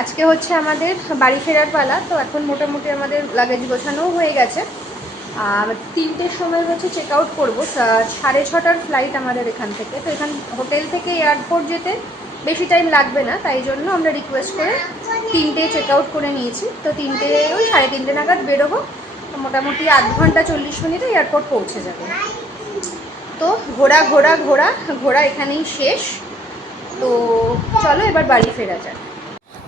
আজকে হচ্ছে আমাদের বাড়ি ফেরার পালা। তো এখন মোটামুটি আমাদের লাগেজ গোছানোও হয়ে গেছে। 3টের সময় হচ্ছে চেক আউট করবো। 6:30টার ফ্লাইট আমাদের এখান থেকে। তো এখান হোটেল থেকে এয়ারপোর্ট যেতে বেশি টাইম লাগবে না, তাই জন্য আমরা রিকোয়েস্ট করে 3টে চেক আউট করে নিয়েছি। তো 3টে ওই 3:30 নাগাদ বেরোবো। তো মোটামুটি 8 ঘন্টা 40 মিনিটে এয়ারপোর্ট পৌঁছে যাবে। তো ঘোরা ঘোরা ঘোরা ঘোরা এখানেই শেষ। তো চলো এবার বাড়ি ফেরা যাক।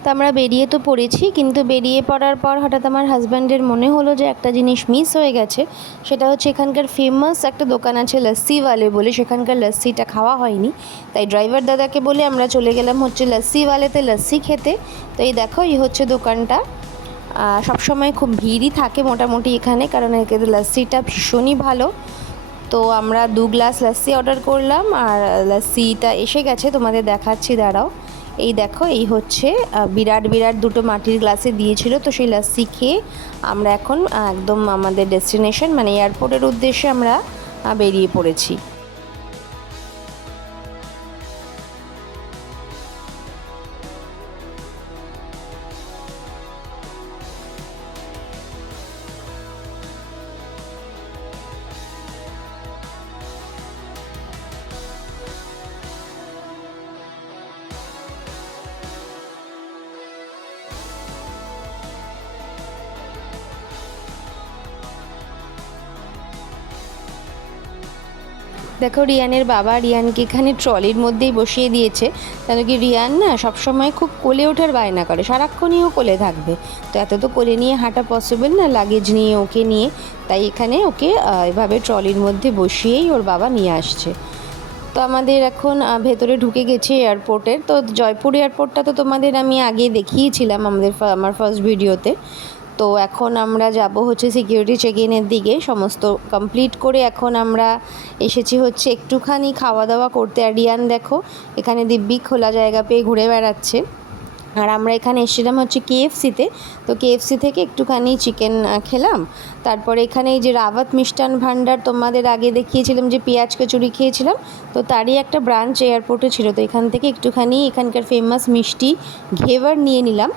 তো আমরা বেরিয়ে তো পড়েছি, কিন্তু বেরিয়ে পড়ার পর হঠাৎ আমার হাজব্যান্ডের মনে হলো যে একটা জিনিস মিস হয়ে গেছে। সেটা হচ্ছে এখানকার ফেমাস একটা দোকান আছে লস্যিওয়ালে বলে, সেখানকার লস্যিটা খাওয়া হয়নি। তাই ড্রাইভার দাদাকে বলে আমরা চলে গেলাম হচ্ছে লস্যিওয়ালেতে লস্যি খেতে। তো এই দেখো, এই হচ্ছে দোকানটা। সবসময় খুব ভিড়ই থাকে মোটামুটি এখানে, কারণ এখানে লস্যিটা ভীষণই ভালো। তো আমরা 2 গ্লাস লস্যি অর্ডার করলাম, আর লস্যিটা এসে গেছে, তোমাদের দেখাচ্ছি, দাঁড়াও। এই দেখো, এই হচ্ছে বিরাট বিরাট দুটো মাটির গ্লাসে দিয়েছিল। তো সেই লস্যি খেয়ে আমরা এখন একদম আমাদের ডেস্টিনেশন মানে এয়ারপোর্টের উদ্দেশ্যে আমরা বেরিয়ে পড়েছি। দেখো, রিয়ানের বাবা রিয়ানকে এখানে ট্রলির মধ্যেই বসিয়ে দিয়েছে, কেন কি রিয়ান না সবসময় খুব কোলে ওঠার বায়না করে, সারাক্ষণই ও কোলে থাকবে। তো এত তো কোলে নিয়ে হাঁটা পসিবল না, লাগেজ নিয়ে ওকে নিয়ে। তাই এখানে ওকে এভাবে ট্রলির মধ্যে বসিয়েই ওর বাবা নিয়ে আসছে। তো আমাদের এখন ভেতরে ঢুকে গেছি এয়ারপোর্টের। তো জয়পুর এয়ারপোর্টটা তো তোমাদের আমি আগে দেখিয়েছিলাম আমার ফার্স্ট ভিডিওতে। তো এখন আমরা যাব হচ্ছে সিকিউরিটি চেক ইনের দিকে। সমস্ত কমপ্লিট করে এখন আমরা এসেছি হচ্ছে একটুখানি খাওয়া দাওয়া করতে। আর রিয়ান দেখো এখানে দিব্যি খোলা জায়গা পেয়ে ঘুরে বেড়াচ্ছে। আর আমরা এখানে এসেছিলাম হচ্ছে কেএফসিতে। তো কেএফসি থেকে একটুখানি চিকেন খেলাম। তারপরে এখানে এই যে রাওয়াত মিষ্টান ভান্ডার তোমাদের আগে দেখিয়েছিলাম যে পেঁয়াজ কচুরি খেয়েছিলাম, তো তারই একটা ব্রাঞ্চ এয়ারপোর্টে ছিল। তো এখান থেকে একটুখানি এখানকার ফেমাস মিষ্টি ঘেভার নিয়ে নিলাম।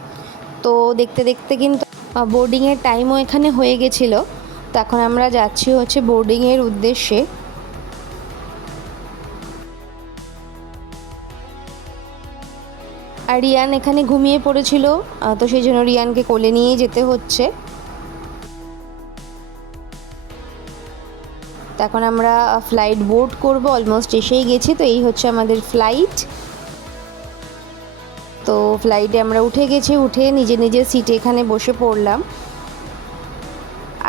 তো দেখতে দেখতে কিন্তু বোর্ডিংয়ের টাইমও এখানে হয়ে গেছিলো। তো এখন আমরা যাচ্ছি হচ্ছে বোর্ডিংয়ের উদ্দেশ্যে। আর রিয়ান এখানে ঘুমিয়ে পড়েছিল, তো সেই জন্য রিয়ানকে কোলে নিয়েই যেতে হচ্ছে। তো এখন আমরা ফ্লাইট বোর্ড করব, অলমোস্ট এসেই গেছি। তো এই হচ্ছে আমাদের ফ্লাইট। তো ফ্লাইটে আমরা উঠে গেছি, উঠে নিজের নিজের সিটে এখানে বসে পড়লাম।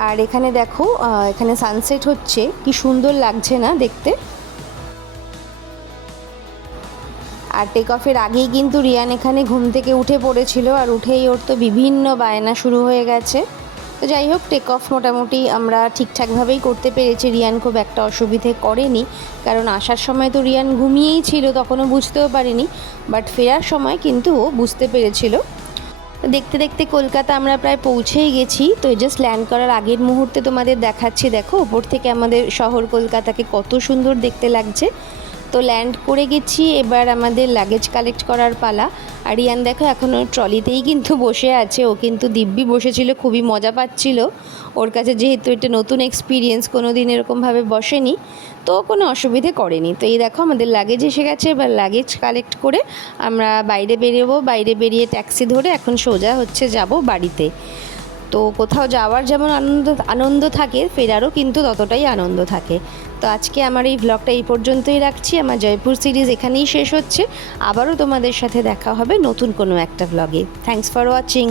আর এখানে দেখো, এখানে সানসেট হচ্ছে, কি সুন্দর লাগছে না দেখতে। আর টেক অফের আগেই কিন্তু রিয়ান এখানে ঘুম থেকে উঠে পড়েছিল, আর উঠেই ওর তো বিভিন্ন বায়না শুরু হয়ে গেছে। তো যাই হোক, টেক অফ মোটামুটি আমরা ঠিকঠাকভাবেই করতে পেরেছি। রিয়ান খুব একটা অসুবিধে করেনি, কারণ আসার সময় তো রিয়ান ঘুমিয়েই ছিল, তখনও বুঝতেও পারিনি। বাট ফেরার সময় কিন্তু ও বুঝতে পেরেছিল। দেখতে দেখতে কলকাতা আমরা প্রায় পৌঁছেই গেছি। তো জাস্ট ল্যান্ড করার আগের মুহূর্তে তোমাদের দেখাচ্ছি, দেখো ওপর থেকে আমাদের শহর কলকাতাকে কত সুন্দর দেখতে লাগছে। তো ল্যান্ড করে গেছি, এবার আমাদের লাগেজ কালেক্ট করার পালা। আর রিয়ান দেখো এখনও ট্রলিতেই কিন্তু বসে আছে, ও কিন্তু দিব্যি বসেছিল, খুবই মজা পাচ্ছিল। ওর কাছে যেহেতু এটা নতুন এক্সপিরিয়েন্স, কোনো দিন এরকমভাবে বসেনি, তো কোনো অসুবিধে করেনি। তো এই দেখো আমাদের লাগেজ এসে গেছে, এবার লাগেজ কালেক্ট করে আমরা বাইরে বেরোবো। বাইরে বেরিয়ে ট্যাক্সি ধরে এখন সোজা হচ্ছে যাব বাড়িতে। তো কোথাও যাওয়ার যেমন আনন্দ থাকে, ফেরারও কিন্তু ততটাই আনন্দ থাকে। তো আজকে আমার এই ভ্লগটা এই পর্যন্তই রাখছি। আমার জয়পুর সিরিজ এখানেই শেষ হচ্ছে। আবারও তোমাদের সাথে দেখা হবে নতুন কোনো একটা ভ্লগে। Thanks for watching.